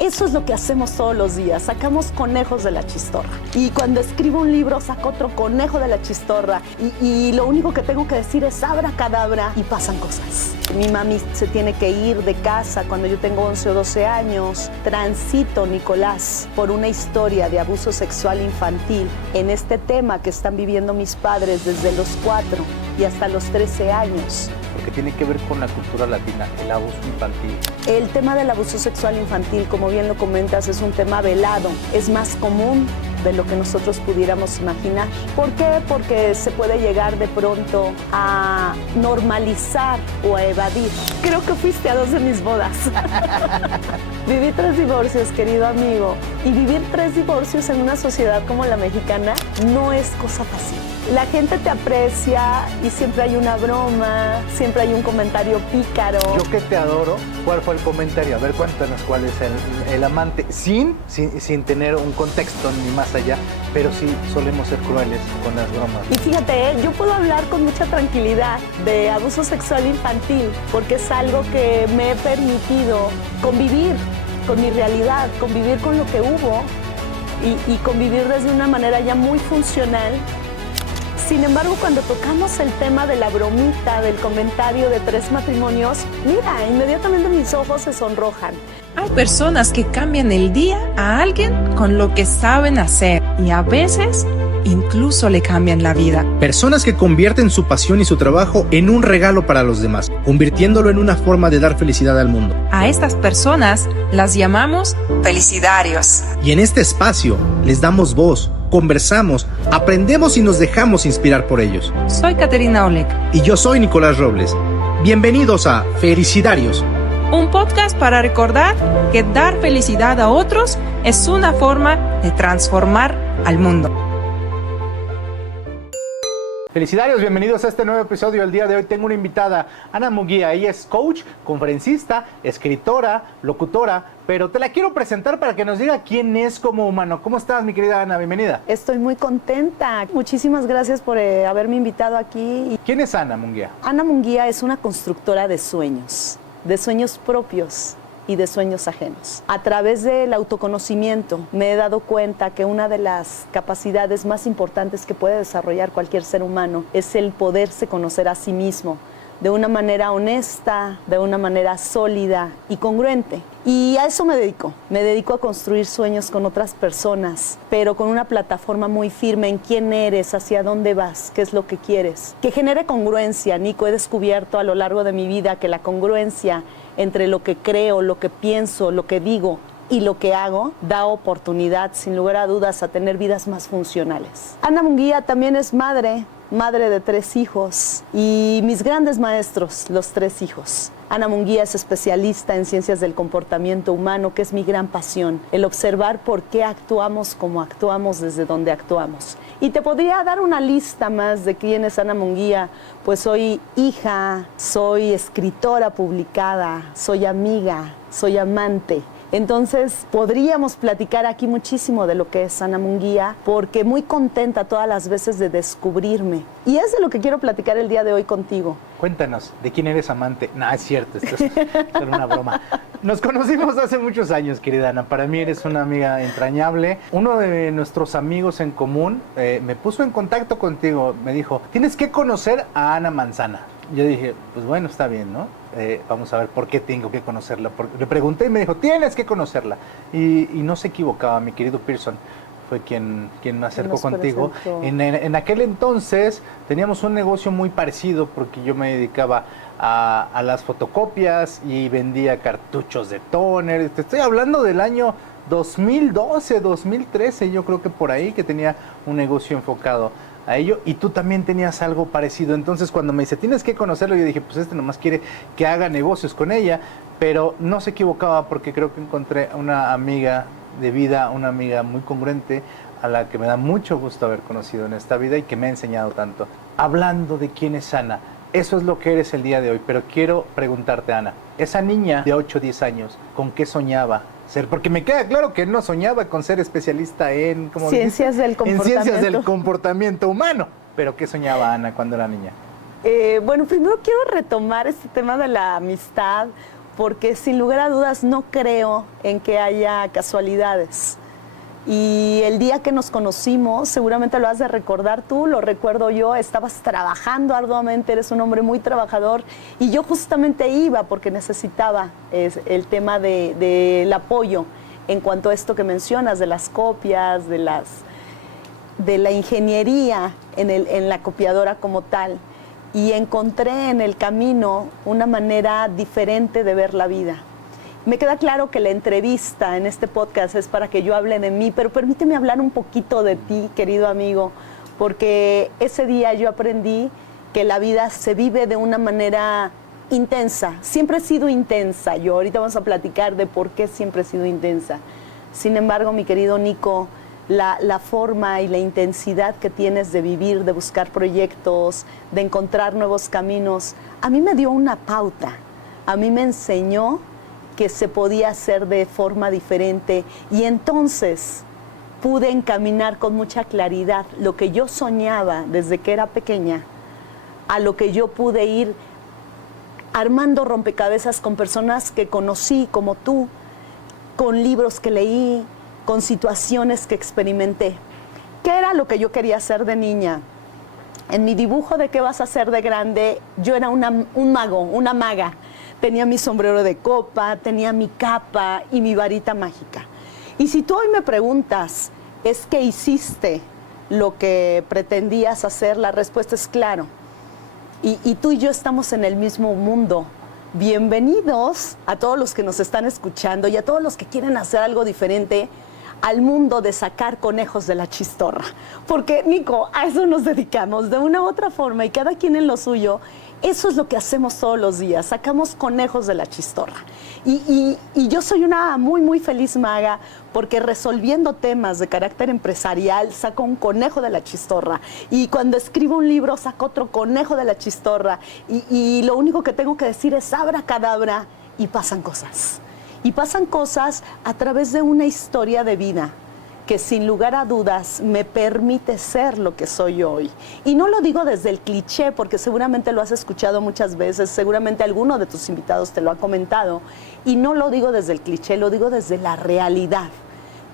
Eso es lo que hacemos todos los días, sacamos conejos de la chistorra. Y cuando escribo un libro saco otro conejo de la chistorra y lo único que tengo que decir es abracadabra y pasan cosas. Mi mami se tiene que ir de casa cuando yo tengo 11 o 12 años. Transito, Nicolás, por una historia de abuso sexual infantil en este tema que están viviendo mis padres desde los 4 y hasta los 13 años. Porque tiene que ver con la cultura latina, el abuso infantil. El tema del abuso sexual infantil, como bien lo comentas, es un tema velado. Es más común de lo que nosotros pudiéramos imaginar. ¿Por qué? Porque se puede llegar de pronto a normalizar o a evadir. Creo que fuiste a 2 de mis bodas. Viví 3 divorcios, querido amigo. Y vivir 3 divorcios en una sociedad como la mexicana no es cosa fácil. La gente te aprecia y siempre hay una broma, siempre hay un comentario pícaro. Yo que te adoro, ¿cuál fue el comentario? A ver, cuéntanos cuál es el amante, sin tener un contexto ni más allá, pero sí solemos ser crueles con las bromas. Y fíjate, yo puedo hablar con mucha tranquilidad de abuso sexual infantil, porque es algo que me he permitido convivir con mi realidad, convivir con lo que hubo y convivir desde una manera ya muy funcional. Sin embargo, cuando tocamos el tema de la bromita, del comentario de 3 matrimonios, mira, inmediatamente mis ojos se sonrojan. Hay personas que cambian el día a alguien con lo que saben hacer y a veces incluso le cambian la vida. Personas que convierten su pasión y su trabajo en un regalo para los demás, convirtiéndolo en una forma de dar felicidad al mundo. A estas personas las llamamos felicidarios. Y en este espacio les damos voz, conversamos, aprendemos y nos dejamos inspirar por ellos. Soy Caterina Oleg. Y yo soy Nicolás Robles. Bienvenidos a Felicidarios. Un podcast para recordar que dar felicidad a otros es una forma de transformar al mundo. Felicidarios, bienvenidos a este nuevo episodio. El día de hoy tengo una invitada, Ana Munguía. Ella es coach, conferencista, escritora, locutora, pero te la quiero presentar para que nos diga quién es como humano. ¿Cómo estás, mi querida Ana? Bienvenida. Estoy muy contenta. Muchísimas gracias por haberme invitado aquí. ¿Quién es Ana Munguía? Ana Munguía es una constructora de sueños propios y de sueños ajenos. A través del autoconocimiento me he dado cuenta que una de las capacidades más importantes que puede desarrollar cualquier ser humano es el poderse conocer a sí mismo de una manera honesta, de una manera sólida y congruente. Y a eso me dedico a construir sueños con otras personas, pero con una plataforma muy firme en quién eres, hacia dónde vas, qué es lo que quieres. Que genere congruencia, Nico. He descubierto a lo largo de mi vida que la congruencia entre lo que creo, lo que pienso, lo que digo y lo que hago da oportunidad, sin lugar a dudas, a tener vidas más funcionales. Ana Munguía también es madre de 3 hijos y mis grandes maestros, los 3 hijos. Ana Munguía es especialista en ciencias del comportamiento humano, que es mi gran pasión, el observar por qué actuamos como actuamos desde donde actuamos. Y te podría dar una lista más de quién es Ana Munguía, pues soy hija, soy escritora publicada, soy amiga, soy amante. Entonces, podríamos platicar aquí muchísimo de lo que es Ana Munguía, porque muy contenta todas las veces de descubrirme. Y es de lo que quiero platicar el día de hoy contigo. Cuéntanos, ¿de quién eres amante? No, es cierto, esto es solo una broma. Nos conocimos hace muchos años, querida Ana. Para mí eres una amiga entrañable. Uno de nuestros amigos en común me puso en contacto contigo. Me dijo, tienes que conocer a Ana Manzana. Yo dije, pues bueno, está bien, ¿no? Vamos a ver por qué tengo que conocerla. Le pregunté y me dijo, tienes que conocerla. Y no se equivocaba, mi querido Pearson fue quien me acercó contigo. En aquel entonces teníamos un negocio muy parecido porque yo me dedicaba a las fotocopias y vendía cartuchos de tóner. Te estoy hablando del año 2012, 2013, yo creo que por ahí, que tenía un negocio enfocado a ello, y tú también tenías algo parecido. Entonces cuando me dice, tienes que conocerlo, yo dije, pues nomás quiere que haga negocios con ella, pero no se equivocaba porque creo que encontré una amiga de vida, una amiga muy congruente, a la que me da mucho gusto haber conocido en esta vida y que me ha enseñado tanto. Hablando de quién es Ana, eso es lo que eres el día de hoy, pero quiero preguntarte, Ana, esa niña de 8 o 10 años, ¿con qué soñaba ser? Porque me queda claro que no soñaba con ser especialista en ciencias del comportamiento. En ciencias del comportamiento humano. Pero ¿qué soñaba Ana cuando era niña? Bueno, primero quiero retomar este tema de la amistad, porque sin lugar a dudas no creo en que haya casualidades. Y el día que nos conocimos, seguramente lo has de recordar tú, lo recuerdo yo, estabas trabajando arduamente, eres un hombre muy trabajador, y yo justamente iba porque necesitaba el tema del apoyo en cuanto a esto que mencionas, de las copias, de la ingeniería en la copiadora como tal. Y encontré en el camino una manera diferente de ver la vida. Me queda claro que la entrevista en este podcast es para que yo hable de mí, pero permíteme hablar un poquito de ti, querido amigo, porque ese día yo aprendí que la vida se vive de una manera intensa. Siempre he sido intensa yo. Ahorita vamos a platicar de por qué siempre he sido intensa. Sin embargo, mi querido Nico, la forma y la intensidad que tienes de vivir, de buscar proyectos, de encontrar nuevos caminos, a mí me dio una pauta. A mí me enseñó que se podía hacer de forma diferente, y entonces pude encaminar con mucha claridad lo que yo soñaba desde que era pequeña, a lo que yo pude ir armando rompecabezas con personas que conocí como tú, con libros que leí, con situaciones que experimenté. ¿Qué era lo que yo quería hacer de niña? En mi dibujo de qué vas a hacer de grande, yo era un mago, una maga. Tenía mi sombrero de copa, tenía mi capa y mi varita mágica. Y si tú hoy me preguntas, ¿es que hiciste lo que pretendías hacer? La respuesta es claro. Y tú y yo estamos en el mismo mundo. Bienvenidos a todos los que nos están escuchando y a todos los que quieren hacer algo diferente al mundo de sacar conejos de la chistorra. Porque, Nico, a eso nos dedicamos de una u otra forma, y cada quien en lo suyo. Eso es lo que hacemos todos los días, sacamos conejos de la chistorra. Y yo soy una muy, muy feliz maga, porque resolviendo temas de carácter empresarial saco un conejo de la chistorra. Y cuando escribo un libro saco otro conejo de la chistorra. Y lo único que tengo que decir es abracadabra, y pasan cosas. Y pasan cosas a través de una historia de vida que sin lugar a dudas me permite ser lo que soy hoy. Y no lo digo desde el cliché, porque seguramente lo has escuchado muchas veces, seguramente alguno de tus invitados te lo ha comentado, y no lo digo desde el cliché, lo digo desde la realidad.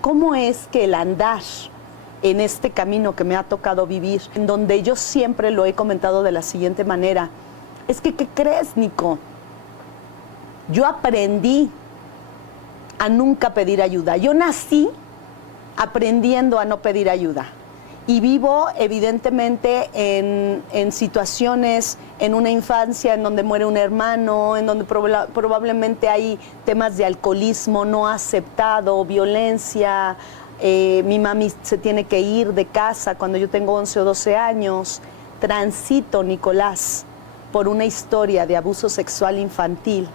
¿Cómo es que el andar en este camino que me ha tocado vivir, en donde yo siempre lo he comentado de la siguiente manera, es que, ¿qué crees, Nico? Yo aprendí a nunca pedir ayuda. Yo nací aprendiendo a no pedir ayuda. Y vivo evidentemente en situaciones, en una infancia en donde muere un hermano, en donde probablemente hay temas de alcoholismo no aceptado, violencia. Mi mami se tiene que ir de casa cuando yo tengo 11 o 12 años. Transito, Nicolás, por una historia de abuso sexual infantil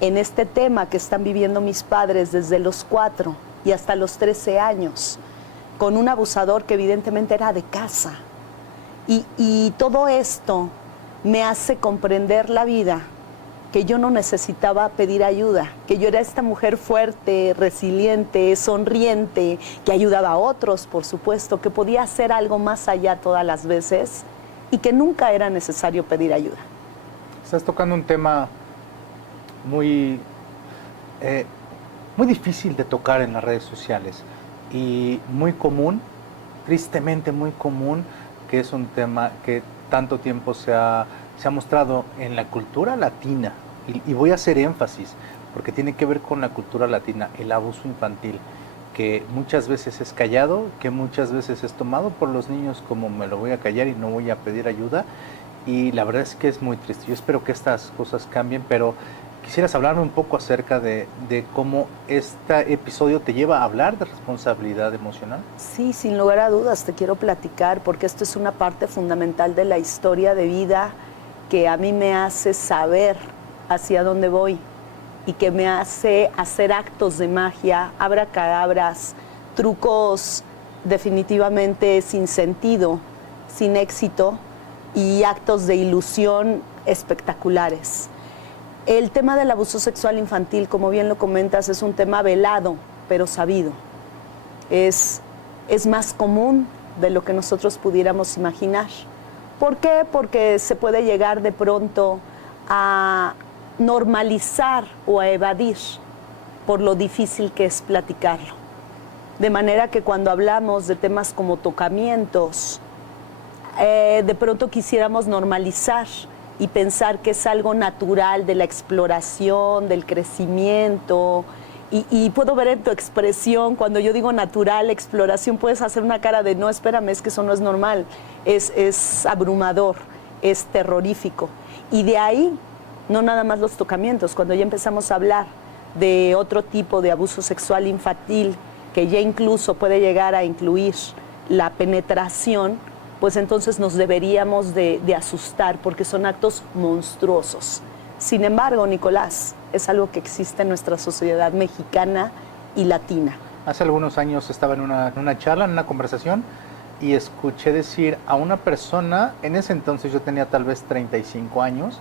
en este tema que están viviendo mis padres desde los 4 y hasta los 13 años, con un abusador que evidentemente era de casa. Y todo esto me hace comprender la vida, que yo no necesitaba pedir ayuda, que yo era esta mujer fuerte, resiliente, sonriente, que ayudaba a otros, por supuesto, que podía hacer algo más allá todas las veces y que nunca era necesario pedir ayuda. Estás tocando un tema muy difícil de tocar en las redes sociales y muy común, tristemente muy común, que es un tema que tanto tiempo se ha mostrado en la cultura latina, y voy a hacer énfasis porque tiene que ver con la cultura latina, el abuso infantil, que muchas veces es callado, que muchas veces es tomado por los niños como me lo voy a callar y no voy a pedir ayuda, y la verdad es que es muy triste. Yo espero que estas cosas cambien, pero quisieras hablarme un poco acerca de cómo este episodio te lleva a hablar de responsabilidad emocional. Sí, sin lugar a dudas te quiero platicar, porque esto es una parte fundamental de la historia de vida que a mí me hace saber hacia dónde voy y que me hace hacer actos de magia, abracadabras, trucos definitivamente sin sentido, sin éxito, y actos de ilusión espectaculares. El tema del abuso sexual infantil, como bien lo comentas, es un tema velado, pero sabido. Es más común de lo que nosotros pudiéramos imaginar. ¿Por qué? Porque se puede llegar de pronto a normalizar o a evadir por lo difícil que es platicarlo. De manera que cuando hablamos de temas como tocamientos, de pronto quisiéramos normalizar y pensar que es algo natural de la exploración, del crecimiento. Y puedo ver en tu expresión, cuando yo digo natural, exploración, puedes hacer una cara de no, espérame, es que eso no es normal, es abrumador, es terrorífico. Y de ahí, no nada más los tocamientos, cuando ya empezamos a hablar de otro tipo de abuso sexual infantil, que ya incluso puede llegar a incluir la penetración, pues entonces nos deberíamos de asustar, porque son actos monstruosos. Sin embargo, Nicolás, es algo que existe en nuestra sociedad mexicana y latina. Hace algunos años estaba en una charla, en una conversación, y escuché decir a una persona, en ese entonces yo tenía tal vez 35 años,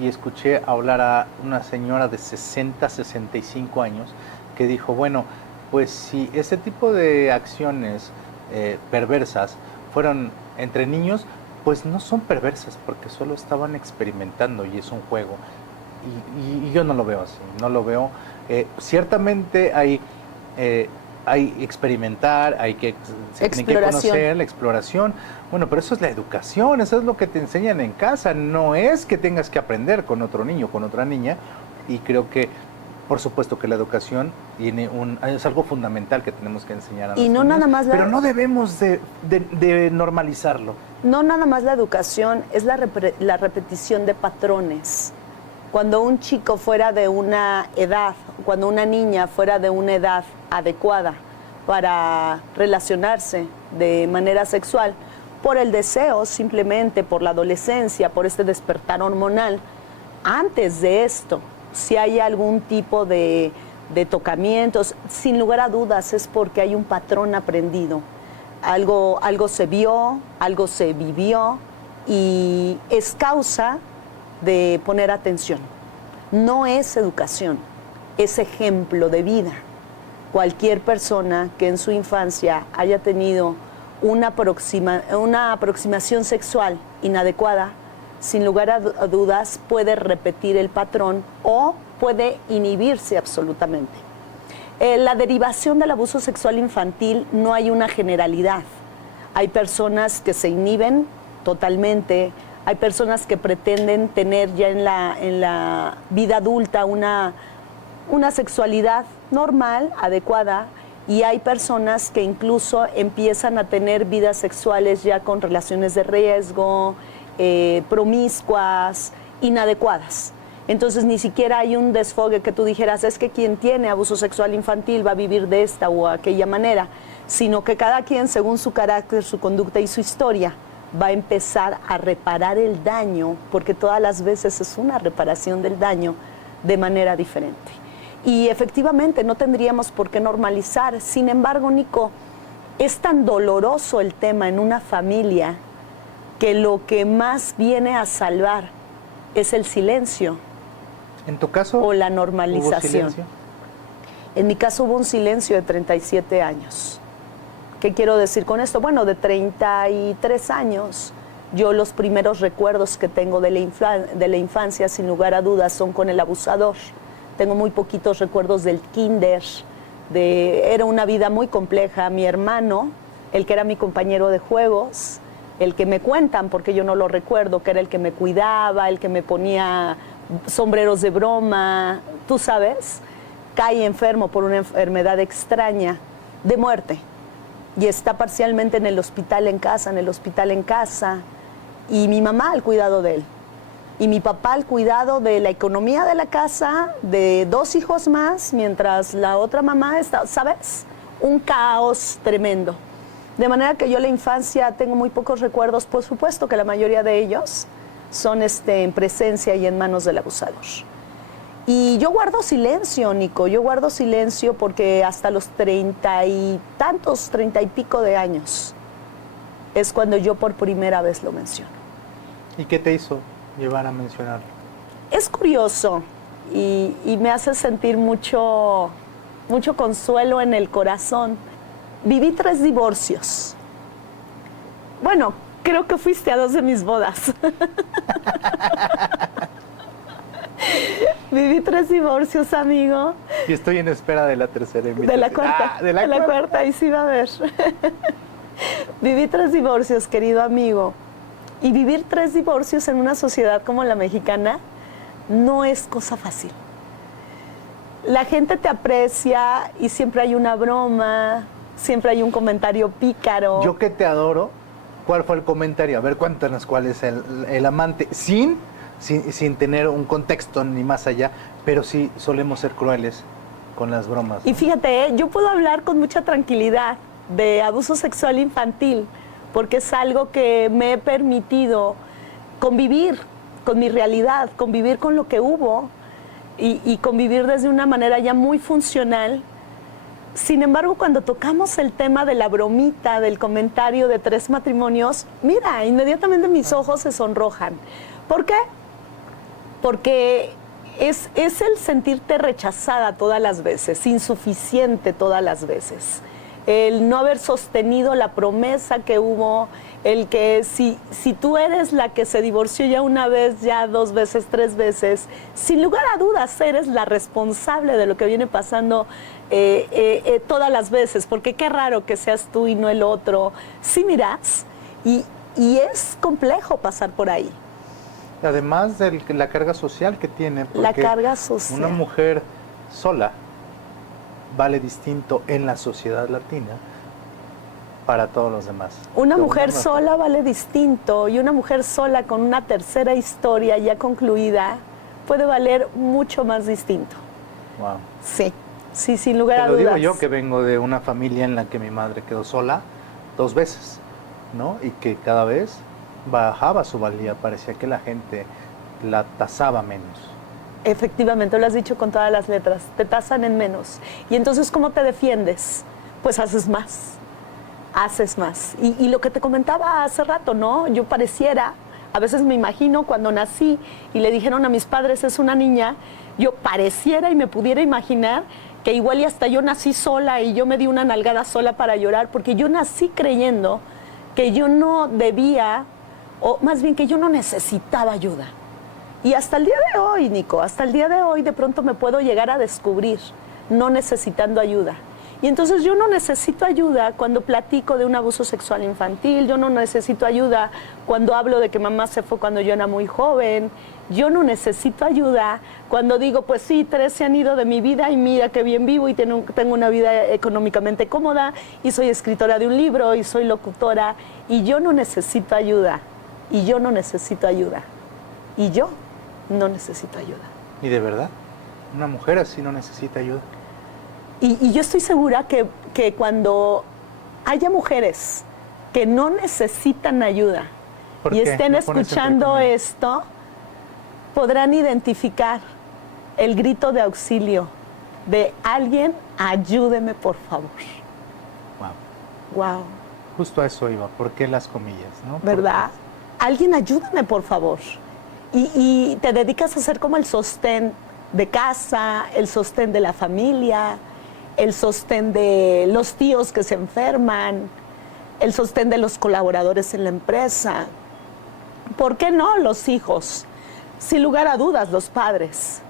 y escuché hablar a una señora de 60, 65 años, que dijo, bueno, pues si ese tipo de acciones perversas fueron entre niños, pues no son perversas, porque solo estaban experimentando y es un juego. Y yo no lo veo así, no lo veo. Ciertamente hay experimentar, se tiene que conocer la exploración. Bueno, pero eso es la educación, eso es lo que te enseñan en casa, no es que tengas que aprender con otro niño, con otra niña. Y creo que, por supuesto que la educación es algo fundamental que tenemos que enseñar a los niños, nada más pero no debemos de normalizarlo. No nada más la educación, es la repetición de patrones. Cuando un chico fuera de una edad, cuando una niña fuera de una edad adecuada para relacionarse de manera sexual, por el deseo, simplemente por la adolescencia, por este despertar hormonal, antes de esto, si hay algún tipo de tocamientos, sin lugar a dudas es porque hay un patrón aprendido. Algo se vio, algo se vivió y es causa de poner atención. No es educación, es ejemplo de vida. Cualquier persona que en su infancia haya tenido una aproximación sexual inadecuada, sin lugar a dudas puede repetir el patrón o puede inhibirse absolutamente. La derivación del abuso sexual infantil no hay una generalidad. Hay personas que se inhiben totalmente, hay personas que pretenden tener ya en la vida adulta una sexualidad normal, adecuada, y hay personas que incluso empiezan a tener vidas sexuales ya con relaciones de riesgo, promiscuas, inadecuadas. Entonces ni siquiera hay un desfogue que tú dijeras, es que quien tiene abuso sexual infantil va a vivir de esta o aquella manera, sino que cada quien, según su carácter, su conducta y su historia, va a empezar a reparar el daño, porque todas las veces es una reparación del daño de manera diferente. Y efectivamente no tendríamos por qué normalizar. Sin embargo, Nico, es tan doloroso el tema en una familia que lo que más viene a salvar es el silencio. ¿En tu caso? O la normalización. ¿Hubo silencio? En mi caso hubo un silencio de 37 años. ¿Qué quiero decir con esto? Bueno, de 33 años, yo los primeros recuerdos que tengo de la infancia, sin lugar a dudas, son con el abusador. Tengo muy poquitos recuerdos del kinder, era una vida muy compleja. Mi hermano, el que era mi compañero de juegos, el que me cuentan, porque yo no lo recuerdo, que era el que me cuidaba, el que me ponía sombreros de broma, tú sabes, cae enfermo por una enfermedad extraña de muerte. Y está parcialmente en el hospital en casa, y mi mamá al cuidado de él. Y mi papá al cuidado de la economía de la casa, de 2 hijos más, mientras la otra mamá está, ¿sabes? Un caos tremendo. De manera que yo la infancia tengo muy pocos recuerdos, por supuesto que la mayoría de ellos son en presencia y en manos del abusador. Y yo guardo silencio, Nico, yo guardo silencio porque hasta los 30 y pico de años es cuando yo por primera vez lo menciono. ¿Y qué te hizo llevar a mencionarlo? Es curioso y me hace sentir mucho consuelo en el corazón. Viví 3 divorcios. Bueno, creo que fuiste a 2 de mis bodas. Viví 3 divorcios, amigo. Y estoy en espera de la tercera invitación. De la cuarta. De la cuarta, ahí sí va a haber. Viví 3 divorcios, querido amigo. Y vivir 3 divorcios en una sociedad como la mexicana no es cosa fácil. La gente te aprecia y siempre hay una broma, siempre hay un comentario pícaro. Yo que te adoro, ¿cuál fue el comentario? A ver, cuéntanos cuál es el amante, sin tener un contexto ni más allá, pero sí solemos ser crueles con las bromas, ¿no? Y fíjate, yo puedo hablar con mucha tranquilidad de abuso sexual infantil, porque es algo que me he permitido convivir con mi realidad, convivir con lo que hubo y convivir desde una manera ya muy funcional. Sin embargo, cuando tocamos el tema de la bromita, del comentario de 3 matrimonios, mira, inmediatamente mis ojos se sonrojan. ¿Por qué? Porque es el sentirte rechazada todas las veces, insuficiente todas las veces. El no haber sostenido la promesa que hubo, el que si tú eres la que se divorció ya una vez, ya 2 veces, 3 veces, sin lugar a dudas eres la responsable de lo que viene pasando todas las veces, porque qué raro que seas tú y no el otro. Sí, mirás, y es complejo pasar por ahí. Además de la carga social que tiene. La carga social. Una mujer sola vale distinto en la sociedad latina para todos los demás. Una mujer sola vale distinto, y una mujer sola con una tercera historia ya concluida puede valer mucho más distinto. Wow. Sí, sin lugar a dudas. Te lo digo yo, que vengo de una familia en la que mi madre quedó sola 2 veces, ¿no? Y que cada vez bajaba su valía, parecía que la gente la tasaba menos. Efectivamente, lo has dicho con todas las letras, te tasan en menos. Y entonces, ¿cómo te defiendes? Pues haces más. Y lo que te comentaba hace rato, ¿no? Yo pareciera, a veces me imagino cuando nací y le dijeron a mis padres, es una niña, yo pareciera y me pudiera imaginar que igual y hasta yo nací sola y yo me di una nalgada sola para llorar, porque yo nací creyendo que yo no debía, o más bien que yo no necesitaba ayuda. Y hasta el día de hoy, Nico, hasta el día de hoy de pronto me puedo llegar a descubrir no necesitando ayuda. Y entonces yo no necesito ayuda cuando platico de un abuso sexual infantil, yo no necesito ayuda cuando hablo de que mamá se fue cuando yo era muy joven, yo no necesito ayuda cuando digo, pues sí, 3 se han ido de mi vida y mira qué bien vivo y tengo una vida económicamente cómoda y soy escritora de un libro y soy locutora y yo no necesito ayuda, y yo no necesito ayuda, y yo no necesito ayuda. ¿Y de verdad? ¿Una mujer así no necesita ayuda? Y yo estoy segura que cuando haya mujeres que no necesitan ayuda y estén escuchando esto, podrán identificar el grito de auxilio de alguien, ayúdeme por favor. Wow. Justo a eso iba, ¿por qué las comillas, no? ¿Verdad? Alguien, ayúdame por favor. Y te dedicas a ser como el sostén de casa, el sostén de la familia, el sostén de los tíos que se enferman, el sostén de los colaboradores en la empresa. ¿Por qué no los hijos? Sin lugar a dudas, los padres.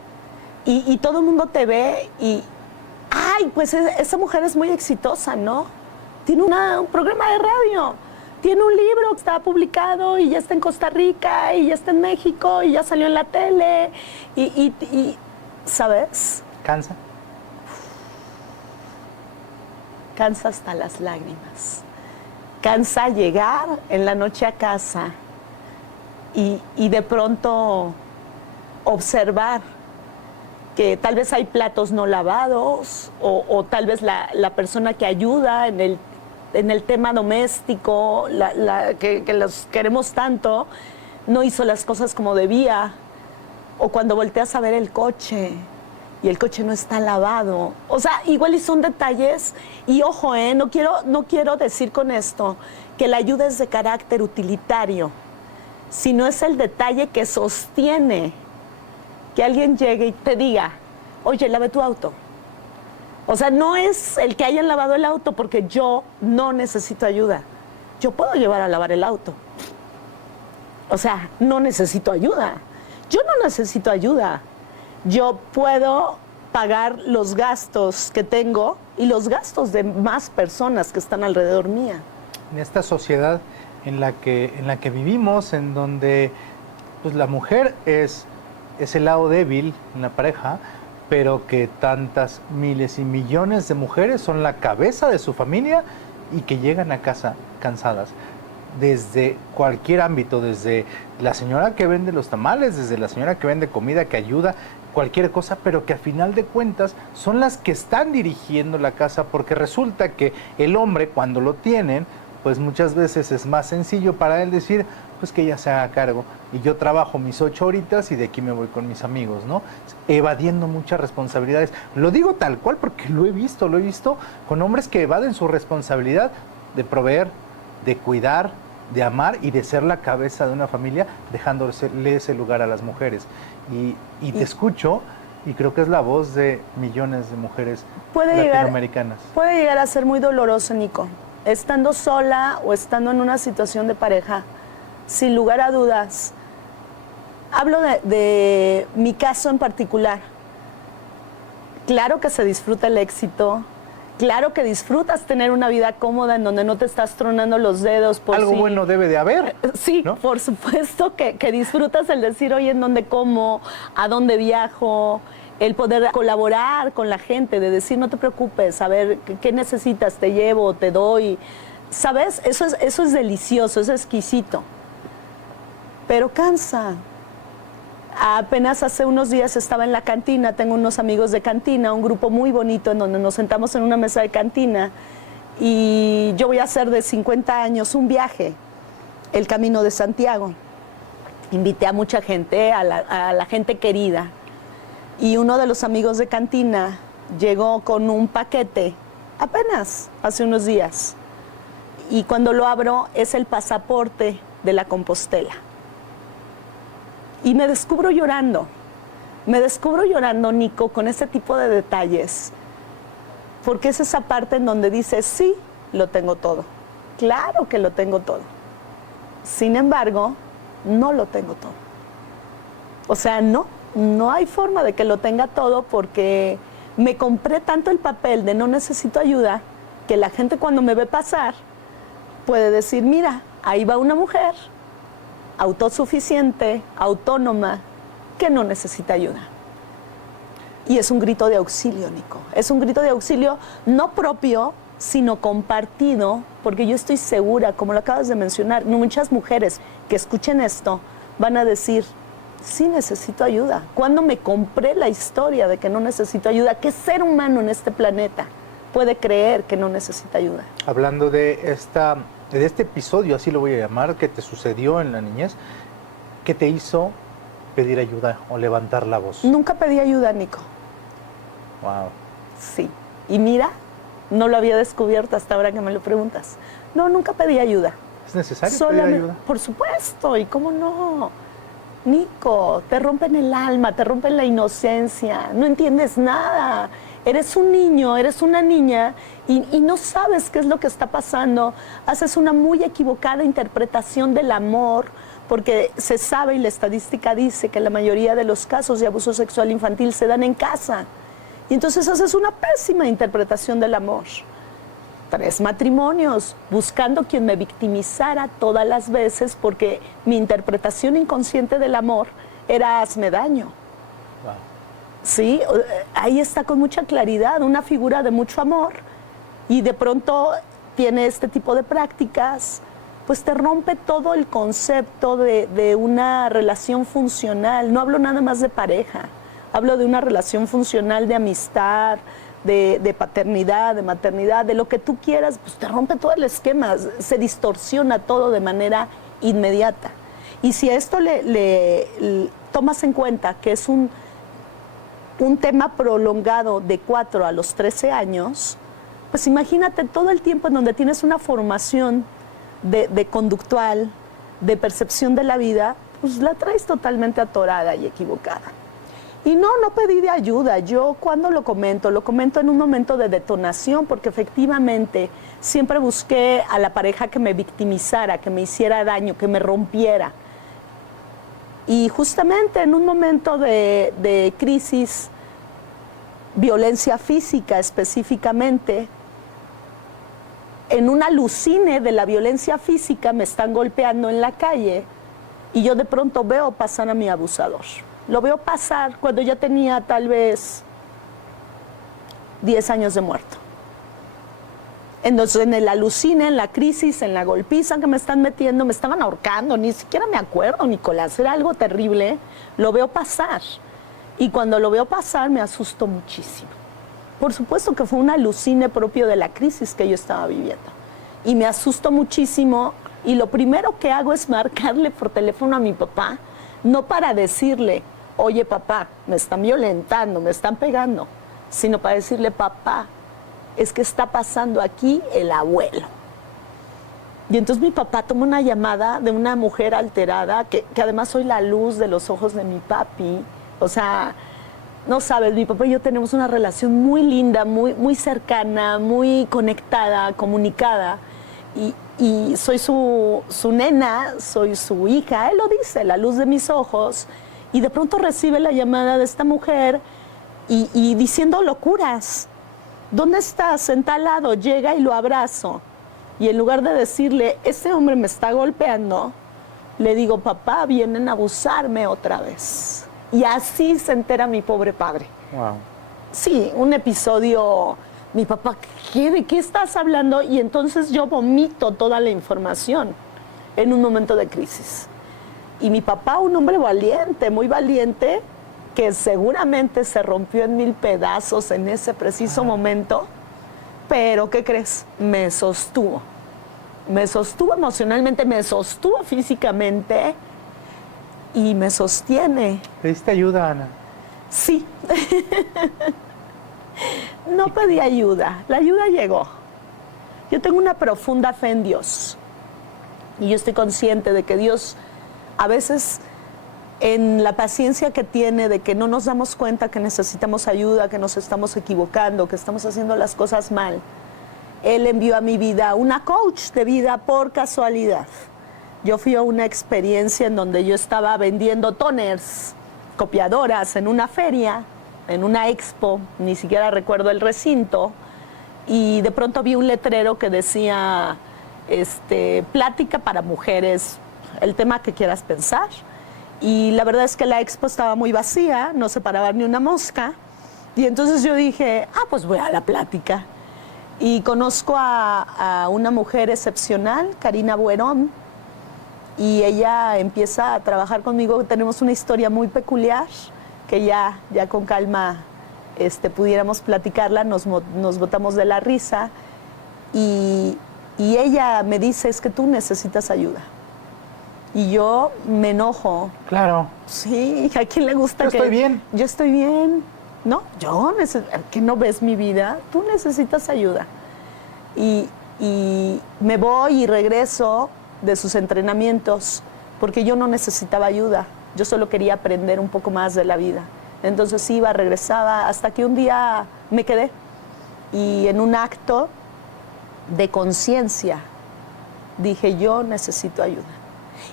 Y todo el mundo te ve y, ay, pues esa mujer es muy exitosa, ¿no? Tiene un programa de radio, tiene un libro que está publicado y ya está en Costa Rica y ya está en México y ya salió en la tele y ¿sabes? ¿Cansa? Cansa hasta las lágrimas. Cansa llegar en la noche a casa y de pronto observar que tal vez hay platos no lavados o tal vez la persona que ayuda en el tema doméstico, que los queremos tanto, no hizo las cosas como debía, o cuando volteas a ver el coche y el coche no está lavado. O sea, igual y son detalles, y ojo, no quiero decir con esto que la ayuda es de carácter utilitario, sino es el detalle que sostiene que alguien llegue y te diga, oye, lave tu auto. O sea, no es el que hayan lavado el auto, porque yo no necesito ayuda. Yo puedo llevar a lavar el auto. O sea, no necesito ayuda. Yo no necesito ayuda. yo puedo pagar los gastos que tengo y los gastos de más personas que están alrededor mía. En esta sociedad en la que vivimos, en donde pues, la mujer es el lado débil en la pareja, pero que tantas miles y millones de mujeres son la cabeza de su familia y que llegan a casa cansadas. Desde cualquier ámbito, desde la señora que vende los tamales, desde la señora que vende comida, que ayuda, cualquier cosa, pero que a final de cuentas son las que están dirigiendo la casa, porque resulta que el hombre, cuando lo tienen, pues muchas veces es más sencillo para él decir, pues que ella se haga cargo y yo trabajo mis 8 horitas y de aquí me voy con mis amigos, ¿no? Evadiendo muchas responsabilidades. Lo digo tal cual porque lo he visto con hombres que evaden su responsabilidad de proveer, de cuidar, de amar y de ser la cabeza de una familia, dejándole ese lugar a las mujeres. Y te escucho y creo que es la voz de millones de mujeres latinoamericanas. Puede llegar a ser muy doloroso, Nico. Estando sola o estando en una situación de pareja, sin lugar a dudas, hablo de mi caso en particular. Claro que se disfruta el éxito, claro que disfrutas tener una vida cómoda en donde no te estás tronando los dedos. Algo bueno debe de haber. Sí, ¿no? Por supuesto que disfrutas el decir, oye, ¿en dónde como? ¿A dónde viajo? El poder colaborar con la gente, de decir, no te preocupes, a ver, ¿qué necesitas? Te llevo, te doy. ¿Sabes? Eso es delicioso, es exquisito. Pero cansa. Apenas hace unos días estaba en la cantina, tengo unos amigos de cantina, un grupo muy bonito en donde nos sentamos en una mesa de cantina y yo voy a hacer de 50 años un viaje, el Camino de Santiago. Invité a mucha gente, a la gente querida. Y uno de los amigos de cantina llegó con un paquete, apenas hace unos días. Y cuando lo abro, es el pasaporte de la Compostela. Y me descubro llorando, Nico, con ese tipo de detalles. Porque es esa parte en donde dices, sí, lo tengo todo. Claro que lo tengo todo. Sin embargo, no lo tengo todo. O sea, no hay forma de que lo tenga todo porque me compré tanto el papel de no necesito ayuda que la gente cuando me ve pasar puede decir, mira, ahí va una mujer autosuficiente, autónoma, que no necesita ayuda. Y es un grito de auxilio, Nico. Es un grito de auxilio no propio, sino compartido, porque yo estoy segura, como lo acabas de mencionar, muchas mujeres que escuchen esto van a decir, sí necesito ayuda. ¿Cuándo me compré la historia de que no necesito ayuda? ¿Qué ser humano en este planeta puede creer que no necesita ayuda? Hablando de este episodio, así lo voy a llamar, que te sucedió en la niñez, ¿qué te hizo pedir ayuda o levantar la voz? Nunca pedí ayuda, Nico. Wow. Sí. Y mira, no lo había descubierto hasta ahora que me lo preguntas. No, nunca pedí ayuda. ¿Es necesario pedir ayuda? Por supuesto, ¿y cómo no? Nico, te rompen el alma, te rompen la inocencia, no entiendes nada. Eres un niño, eres una niña y no sabes qué es lo que está pasando. Haces una muy equivocada interpretación del amor, porque se sabe y la estadística dice que la mayoría de los casos de abuso sexual infantil se dan en casa. Y entonces haces una pésima interpretación del amor. 3 matrimonios, buscando quien me victimizara todas las veces, porque mi interpretación inconsciente del amor era hazme daño. Wow. Sí, ahí está con mucha claridad, una figura de mucho amor, y de pronto tiene este tipo de prácticas, pues te rompe todo el concepto de una relación funcional. No hablo nada más de pareja, hablo de una relación funcional de amistad, de paternidad, de maternidad, de lo que tú quieras, pues te rompe todo el esquema, se distorsiona todo de manera inmediata. Y si a esto le tomas en cuenta que es un tema prolongado de 4 a los 13 años, pues imagínate todo el tiempo en donde tienes una formación de conductual, de percepción de la vida, pues la traes totalmente atorada y equivocada. Y no pedí de ayuda. Yo cuando lo comento en un momento de detonación, porque efectivamente siempre busqué a la pareja que me victimizara, que me hiciera daño, que me rompiera. Y justamente en un momento de crisis, violencia física específicamente, en un alucine de la violencia física me están golpeando en la calle y yo de pronto veo pasar a mi abusador. Lo veo pasar cuando ya tenía tal vez 10 años de muerto. Entonces en el alucine, en la crisis, en la golpiza que me están metiendo, me estaban ahorcando, ni siquiera me acuerdo, Nicolás, era algo terrible. Lo veo pasar y cuando lo veo pasar me asusto muchísimo. Por supuesto que fue un alucine propio de la crisis que yo estaba viviendo y me asusto muchísimo y lo primero que hago es marcarle por teléfono a mi papá, no para decirle, oye papá, me están violentando, me están pegando, sino para decirle, papá, es que está pasando aquí el abuelo. Y entonces mi papá toma una llamada de una mujer alterada, que además soy la luz de los ojos de mi papi. O sea, no sabes, mi papá y yo tenemos una relación muy linda, muy cercana, muy conectada, comunicada. Y soy su nena, soy su hija, él lo dice, la luz de mis ojos. Y de pronto recibe la llamada de esta mujer y diciendo locuras. ¿Dónde estás? En tal lado. Llega y lo abrazo. Y en lugar de decirle, este hombre me está golpeando, le digo, papá, vienen a abusarme otra vez. Y así se entera mi pobre padre. Wow. Sí, un episodio, mi papá, ¿de qué estás hablando? Y entonces yo vomito toda la información en un momento de crisis. Y mi papá, un hombre valiente, muy valiente, que seguramente se rompió en 1000 pedazos en ese preciso momento, pero ¿qué crees? Me sostuvo. Me sostuvo emocionalmente, me sostuvo físicamente y me sostiene. ¿Pediste ayuda, Ana? Sí. No pedí ayuda, la ayuda llegó. Yo tengo una profunda fe en Dios y yo estoy consciente de que Dios a veces, en la paciencia que tiene de que no nos damos cuenta que necesitamos ayuda, que nos estamos equivocando, que estamos haciendo las cosas mal, Él envió a mi vida una coach de vida por casualidad. Yo fui a una experiencia en donde yo estaba vendiendo toners, copiadoras en una feria, en una expo, ni siquiera recuerdo el recinto, y de pronto vi un letrero que decía, plática para mujeres, el tema que quieras pensar. Y la verdad es que la expo estaba muy vacía, no se paraba ni una mosca. Y entonces yo dije, pues voy a la plática. Y conozco a una mujer excepcional, Karina Buerón, y ella empieza a trabajar conmigo. Tenemos una historia muy peculiar, que ya con calma pudiéramos platicarla, nos botamos de la risa. Y ella me dice, es que tú necesitas ayuda. Y yo me enojo. Claro. Sí, ¿a quién le gusta Yo que...? estoy bien. Yo estoy bien. No, ¿que no ves mi vida? Tú necesitas ayuda. Y me voy y regreso de sus entrenamientos porque yo no necesitaba ayuda. Yo solo quería aprender un poco más de la vida. Entonces iba, regresaba, hasta que un día me quedé. Y en un acto de conciencia dije, yo necesito ayuda.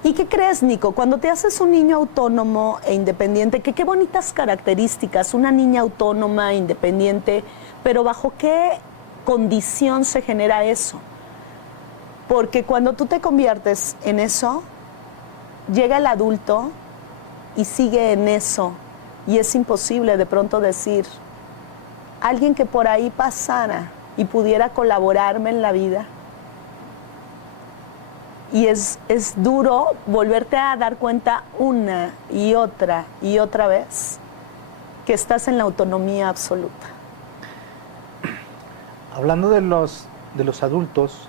¿Y qué crees, Nico? Cuando te haces un niño autónomo e independiente, qué bonitas características, una niña autónoma, independiente, pero ¿bajo qué condición se genera eso? Porque cuando tú te conviertes en eso, llega el adulto y sigue en eso, y es imposible de pronto decir, alguien que por ahí pasara y pudiera colaborarme en la vida. Y es duro volverte a dar cuenta una y otra vez que estás en la autonomía absoluta. Hablando de los adultos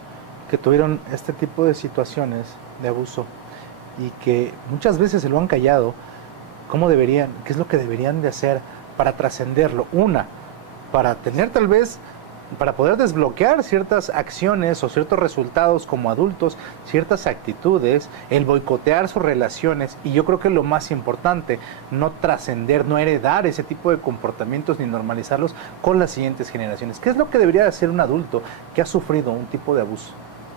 que tuvieron este tipo de situaciones de abuso y que muchas veces se lo han callado, ¿qué es lo que deberían de hacer para trascenderlo? Para tener tal vez, para poder desbloquear ciertas acciones o ciertos resultados como adultos, ciertas actitudes, el boicotear sus relaciones, y yo creo que lo más importante, no trascender, no heredar ese tipo de comportamientos ni normalizarlos con las siguientes generaciones. ¿Qué es lo que debería de hacer un adulto que ha sufrido un tipo de abuso?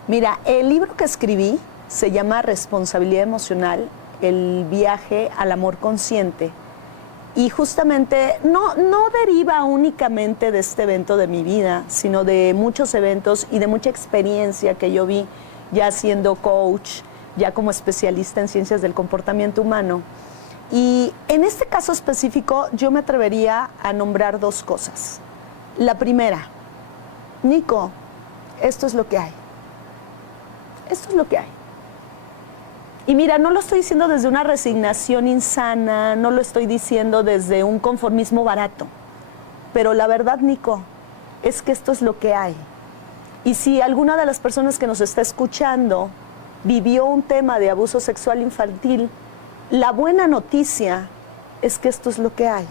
Mira, el libro que escribí se llama Responsabilidad Emocional. el viaje al amor consciente. Y justamente no deriva únicamente de este evento de mi vida, sino de muchos eventos y de mucha experiencia que yo vi ya siendo coach, ya como especialista en ciencias del comportamiento humano. Y en este caso específico yo me atrevería a nombrar dos cosas. La primera, Nico, esto es lo que hay. Esto es lo que hay. Y mira, no lo estoy diciendo desde una resignación insana, no lo estoy diciendo desde un conformismo barato. Pero la verdad, Nico, es que esto es lo que hay. Y si alguna de las personas que nos está escuchando vivió un tema de abuso sexual infantil, la buena noticia es que esto es lo que hay.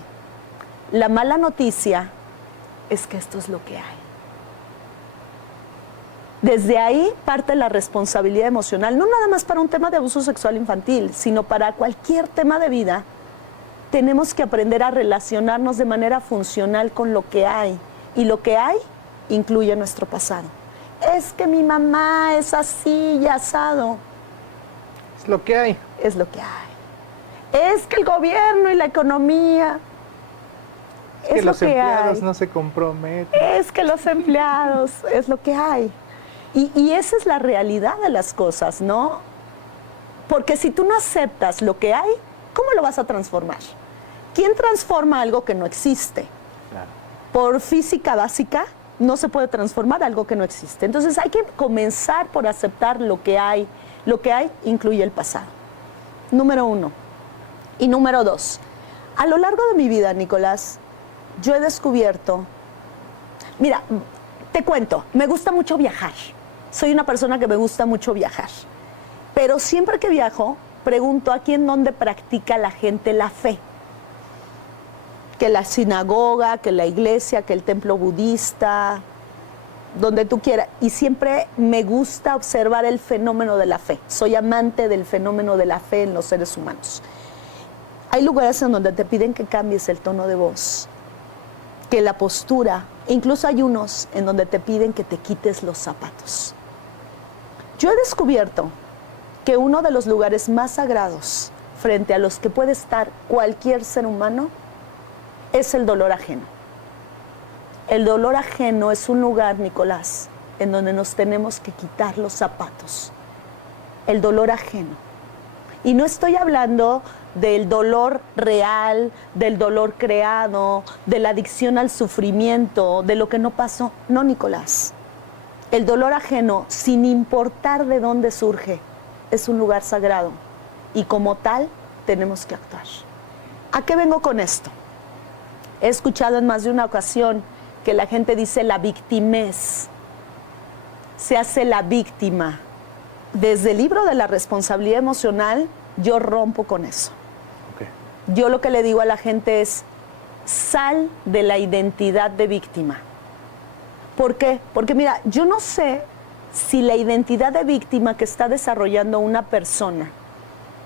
La mala noticia es que esto es lo que hay. Desde ahí parte la responsabilidad emocional, no nada más para un tema de abuso sexual infantil, sino para cualquier tema de vida. Tenemos que aprender a relacionarnos de manera funcional con lo que hay. Y lo que hay incluye nuestro pasado. Es que mi mamá es así y asado. Es lo que hay. Es lo que hay. Es que el gobierno y la economía. Es que los empleados hay. No se comprometen. Es que los empleados, es lo que hay. Y esa es la realidad de las cosas, ¿no? Porque si tú no aceptas lo que hay, ¿cómo lo vas a transformar? ¿Quién transforma algo que no existe? Claro. Por física básica no se puede transformar algo que no existe. Entonces hay que comenzar por aceptar lo que hay. Lo que hay incluye el pasado. Número 1. Y número 2. A lo largo de mi vida, Nicolás, yo he descubierto... Mira, te cuento, me gusta mucho viajar. Soy una persona que me gusta mucho viajar. Pero siempre que viajo, pregunto aquí en dónde practica la gente la fe. Que la sinagoga, que la iglesia, que el templo budista, donde tú quieras. Y siempre me gusta observar el fenómeno de la fe. Soy amante del fenómeno de la fe en los seres humanos. Hay lugares en donde te piden que cambies el tono de voz, que la postura, incluso hay unos en donde te piden que te quites los zapatos. Yo he descubierto que uno de los lugares más sagrados frente a los que puede estar cualquier ser humano es el dolor ajeno. El dolor ajeno es un lugar, Nicolás, en donde nos tenemos que quitar los zapatos. El dolor ajeno. Y no estoy hablando del dolor real, del dolor creado, de la adicción al sufrimiento, de lo que no pasó. No, Nicolás. El dolor ajeno, sin importar de dónde surge, es un lugar sagrado. Y como tal, tenemos que actuar. ¿A qué vengo con esto? He escuchado en más de una ocasión que la gente dice la victimez. Se hace la víctima. Desde el libro de la responsabilidad emocional, yo rompo con eso. Okay. Yo lo que le digo a la gente es, sal de la identidad de víctima. ¿Por qué? Porque mira, yo no sé si la identidad de víctima que está desarrollando una persona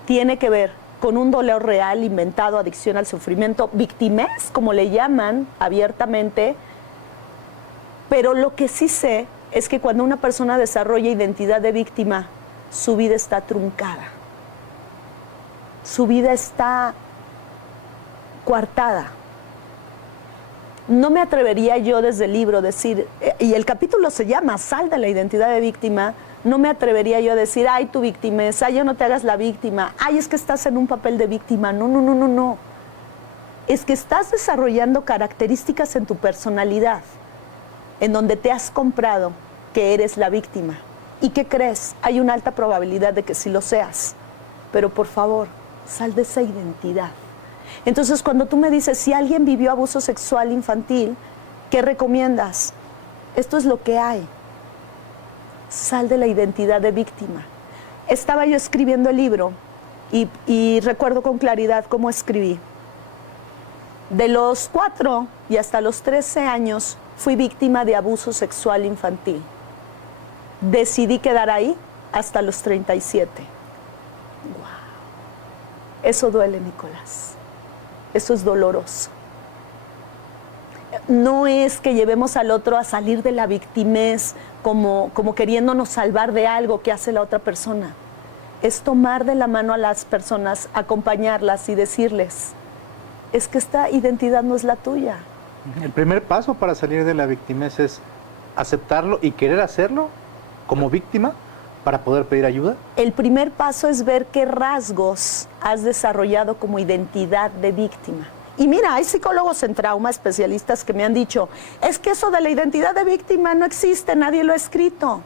tiene que ver con un dolor real, inventado, adicción al sufrimiento, victimez, como le llaman abiertamente, pero lo que sí sé es que cuando una persona desarrolla identidad de víctima, su vida está truncada. Su vida está coartada. No me atrevería yo desde el libro a decir, y el capítulo se llama Sal de la identidad de víctima, no me atrevería yo a decir, ay, tu victimez, ay, ya no te hagas la víctima, ay, es que estás en un papel de víctima. No, no, no, no, no. Es que estás desarrollando características en tu personalidad, en donde te has comprado que eres la víctima. ¿Y qué crees? Hay una alta probabilidad de que sí lo seas. Pero por favor, sal de esa identidad. Entonces, cuando tú me dices, si alguien vivió abuso sexual infantil, ¿qué recomiendas? Esto es lo que hay. Sal de la identidad de víctima. Estaba yo escribiendo el libro y recuerdo con claridad cómo escribí. De los 4 y hasta los 13 años fui víctima de abuso sexual infantil. Decidí quedar ahí hasta los 37. ¡Wow! Eso duele, Nicolás. Eso es doloroso. No es que llevemos al otro a salir de la victimez como queriéndonos salvar de algo que hace la otra persona. es tomar de la mano a las personas, acompañarlas y decirles, es que esta identidad no es la tuya. El primer paso para salir de la victimez es aceptarlo y querer hacerlo como víctima para poder pedir ayuda. El primer paso es ver qué rasgos has desarrollado como identidad de víctima. Y mira, hay psicólogos en trauma, especialistas que me han dicho, es que eso de la identidad de víctima no existe, nadie lo ha escrito.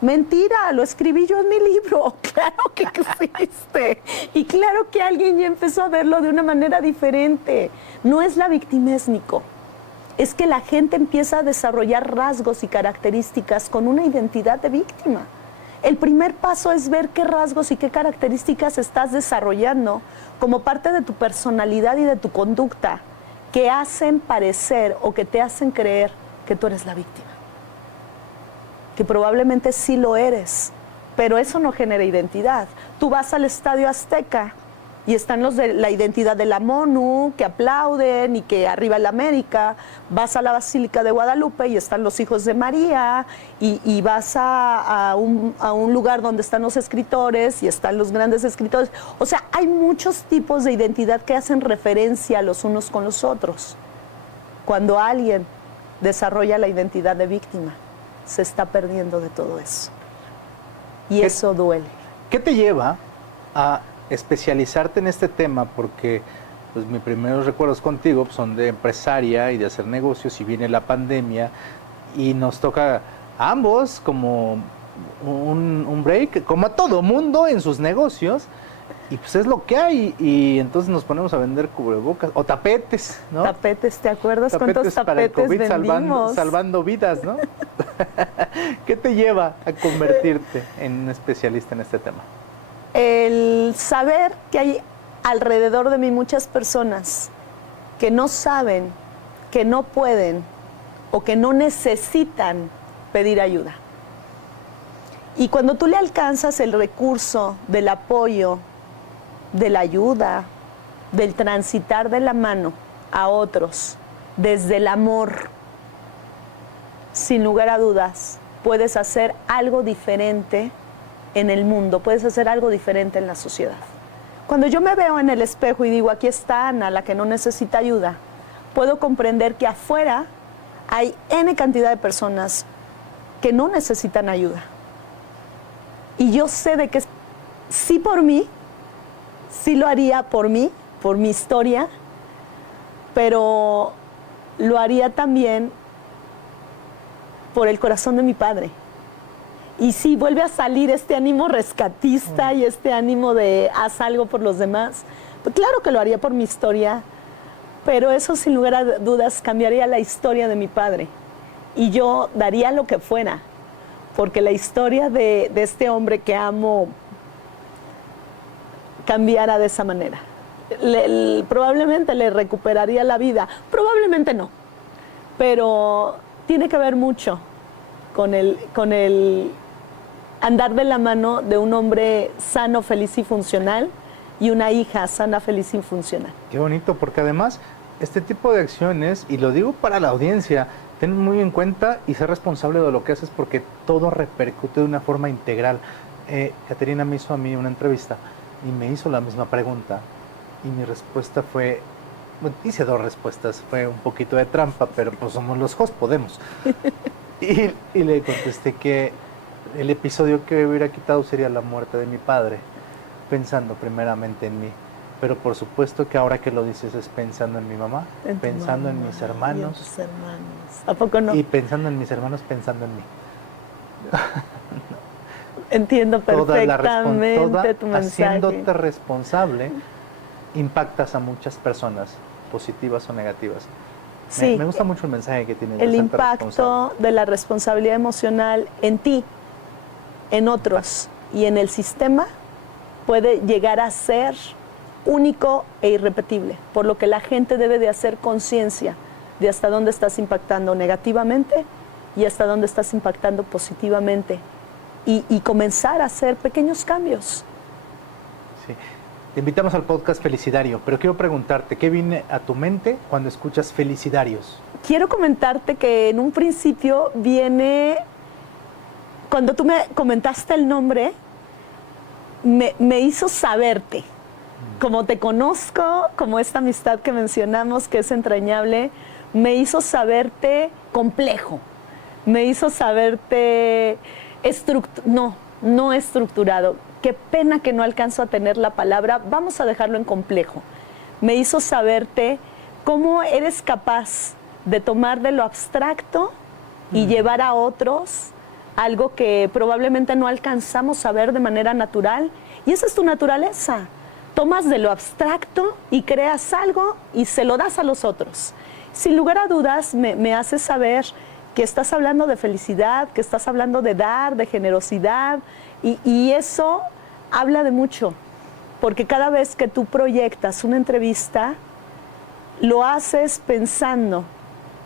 Mentira, lo escribí yo en mi libro, claro que existe. Y claro que alguien ya empezó a verlo de una manera diferente. No es la victimez, Nico. Es que la gente empieza a desarrollar rasgos y características con una identidad de víctima. El primer paso es ver qué rasgos y qué características estás desarrollando como parte de tu personalidad y de tu conducta que hacen parecer o que te hacen creer que tú eres la víctima. Que probablemente sí lo eres, pero eso no genera identidad. Tú vas al Estadio Azteca y están los de la identidad de la MONU, que aplauden y que arriba el América. Vas a la Basílica de Guadalupe y están los hijos de María, y vas a un lugar donde están los escritores y están los grandes escritores. O sea, hay muchos tipos de identidad que hacen referencia los unos con los otros. Cuando alguien desarrolla la identidad de víctima, se está perdiendo de todo eso. Y eso duele. ¿Qué te lleva a especializarte en este tema? Porque pues mis primeros recuerdos contigo pues, son de empresaria y de hacer negocios, y viene la pandemia y nos toca a ambos como un break, como a todo mundo en sus negocios, y pues es lo que hay, y entonces nos ponemos a vender cubrebocas o tapetes, ¿no? Tapetes, ¿te acuerdas cuántos para el tapetes COVID, vendimos? salvando vidas, ¿no? ¿Qué te lleva a convertirte en un especialista en este tema? El saber que hay alrededor de mí muchas personas que no saben, que no pueden o que no necesitan pedir ayuda. Y cuando tú le alcanzas el recurso del apoyo, de la ayuda, del transitar de la mano a otros, desde el amor, sin lugar a dudas, puedes hacer algo diferente en el mundo, puedes hacer algo diferente en la sociedad. Cuando yo me veo en el espejo y digo, aquí está Ana, la que no necesita ayuda, puedo comprender que afuera hay N cantidad de personas que no necesitan ayuda. Y yo sé de que sí por mí, sí lo haría por mí, por mi historia, pero lo haría también por el corazón de mi padre. Y sí, vuelve a salir este ánimo rescatista y este ánimo de haz algo por los demás. Pues claro que lo haría por mi historia, pero eso sin lugar a dudas cambiaría la historia de mi padre. Y yo daría lo que fuera, porque la historia de este hombre que amo cambiara de esa manera. Probablemente le recuperaría la vida, probablemente no, pero tiene que ver mucho con el andar de la mano de un hombre sano, feliz y funcional, y una hija sana, feliz y funcional. Qué bonito, porque además este tipo de acciones, y lo digo para la audiencia, ten muy en cuenta y ser responsable de lo que haces, porque todo repercute de una forma integral. Caterina me hizo a mí una entrevista y me hizo la misma pregunta, y mi respuesta fue, bueno, hice dos respuestas, fue un poquito de trampa, pero pues somos los hosts, podemos. Y le contesté que el episodio que hubiera quitado sería la muerte de mi padre, pensando primeramente en mí. Pero por supuesto que ahora que lo dices es pensando en mi mamá, pensando en mis hermanos. Y en tus hermanos. ¿A poco no? Y pensando en mis hermanos, pensando en mí. Entiendo perfectamente tu mensaje. Haciéndote responsable, impactas a muchas personas, positivas o negativas. Sí, me gusta mucho el mensaje que tienes. El impacto de la responsabilidad emocional en ti, en otros y en el sistema puede llegar a ser único e irrepetible, por lo que la gente debe de hacer conciencia de hasta dónde estás impactando negativamente y hasta dónde estás impactando positivamente y comenzar a hacer pequeños cambios. Sí. Te invitamos al podcast Felicidario, pero quiero preguntarte, ¿qué viene a tu mente cuando escuchas Felicidarios? Quiero comentarte que en un principio viene, cuando tú me comentaste el nombre, me hizo saberte. Como te conozco, como esta amistad que mencionamos que es entrañable, me hizo saberte complejo, me hizo saberte no estructurado. Qué pena que no alcanzo a tener la palabra, vamos a dejarlo en complejo. Me hizo saberte cómo eres capaz de tomar de lo abstracto y llevar a otros algo que probablemente no alcanzamos a ver de manera natural, y esa es tu naturaleza. Tomas de lo abstracto y creas algo y se lo das a los otros. Sin lugar a dudas, me hace saber que estás hablando de felicidad, que estás hablando de dar, de generosidad, y eso habla de mucho, porque cada vez que tú proyectas una entrevista, lo haces pensando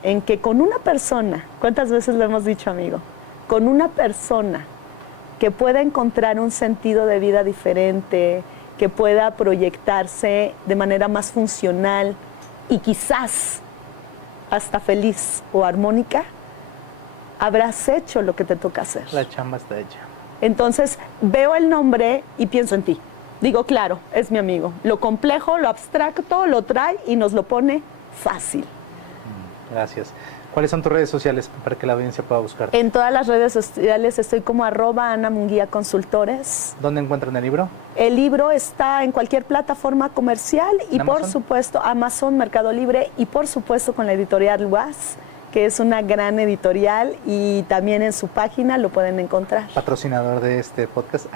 en que con una persona, ¿cuántas veces lo hemos dicho, amigo? Con una persona que pueda encontrar un sentido de vida diferente, que pueda proyectarse de manera más funcional y quizás hasta feliz o armónica, habrás hecho lo que te toca hacer. La chamba está hecha. Entonces, veo el nombre y pienso en ti. Digo, claro, es mi amigo. Lo complejo, lo abstracto, lo trae y nos lo pone fácil. Gracias. ¿Cuáles son tus redes sociales para que la audiencia pueda buscarte? En todas las redes sociales estoy como @AnaMunguía-Consultores. ¿Dónde encuentran el libro? El libro está en cualquier plataforma comercial y por supuesto Amazon, Mercado Libre y por supuesto con la editorial UAS, que es una gran editorial, y también en su página lo pueden encontrar. Patrocinador de este podcast.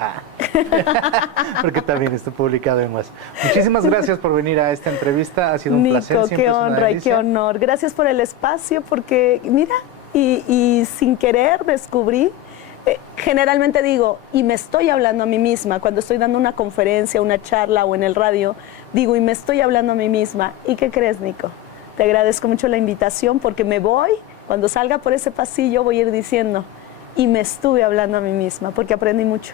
Porque también está publicado en UAS. Muchísimas gracias por venir a esta entrevista. Ha sido un placer. Nico, qué honra y qué honor. Gracias por el espacio, porque mira, y sin querer descubrí, generalmente digo, y me estoy hablando a mí misma, cuando estoy dando una conferencia, una charla o en el radio, digo, y me estoy hablando a mí misma. ¿Y qué crees, Nico? Te agradezco mucho la invitación, porque me voy, cuando salga por ese pasillo voy a ir diciendo, y me estuve hablando a mí misma, porque aprendí mucho.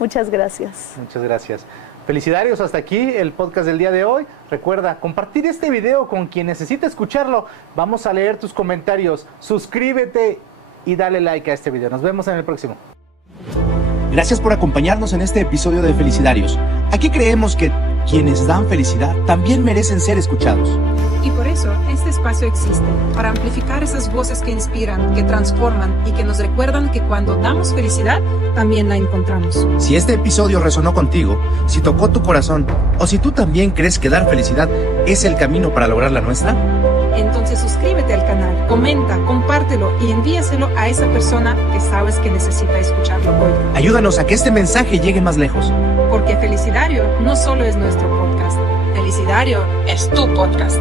Muchas gracias. Muchas gracias. Felicidades, hasta aquí el podcast del día de hoy. Recuerda compartir este video con quien necesite escucharlo. Vamos a leer tus comentarios. Suscríbete y dale like a este video. Nos vemos en el próximo. Gracias por acompañarnos en este episodio de Felicidarios. Aquí creemos que quienes dan felicidad también merecen ser escuchados. Y por eso este espacio existe, para amplificar esas voces que inspiran, que transforman y que nos recuerdan que cuando damos felicidad, también la encontramos. Si este episodio resonó contigo, si tocó tu corazón, o si tú también crees que dar felicidad es el camino para lograr la nuestra, entonces suscríbete al canal, comenta, compártelo y envíaselo a esa persona que sabes que necesita escucharlo hoy. ayúdanos a que este mensaje llegue más lejos. Porque Felicidario no solo es nuestro podcast, Felicidario es tu podcast.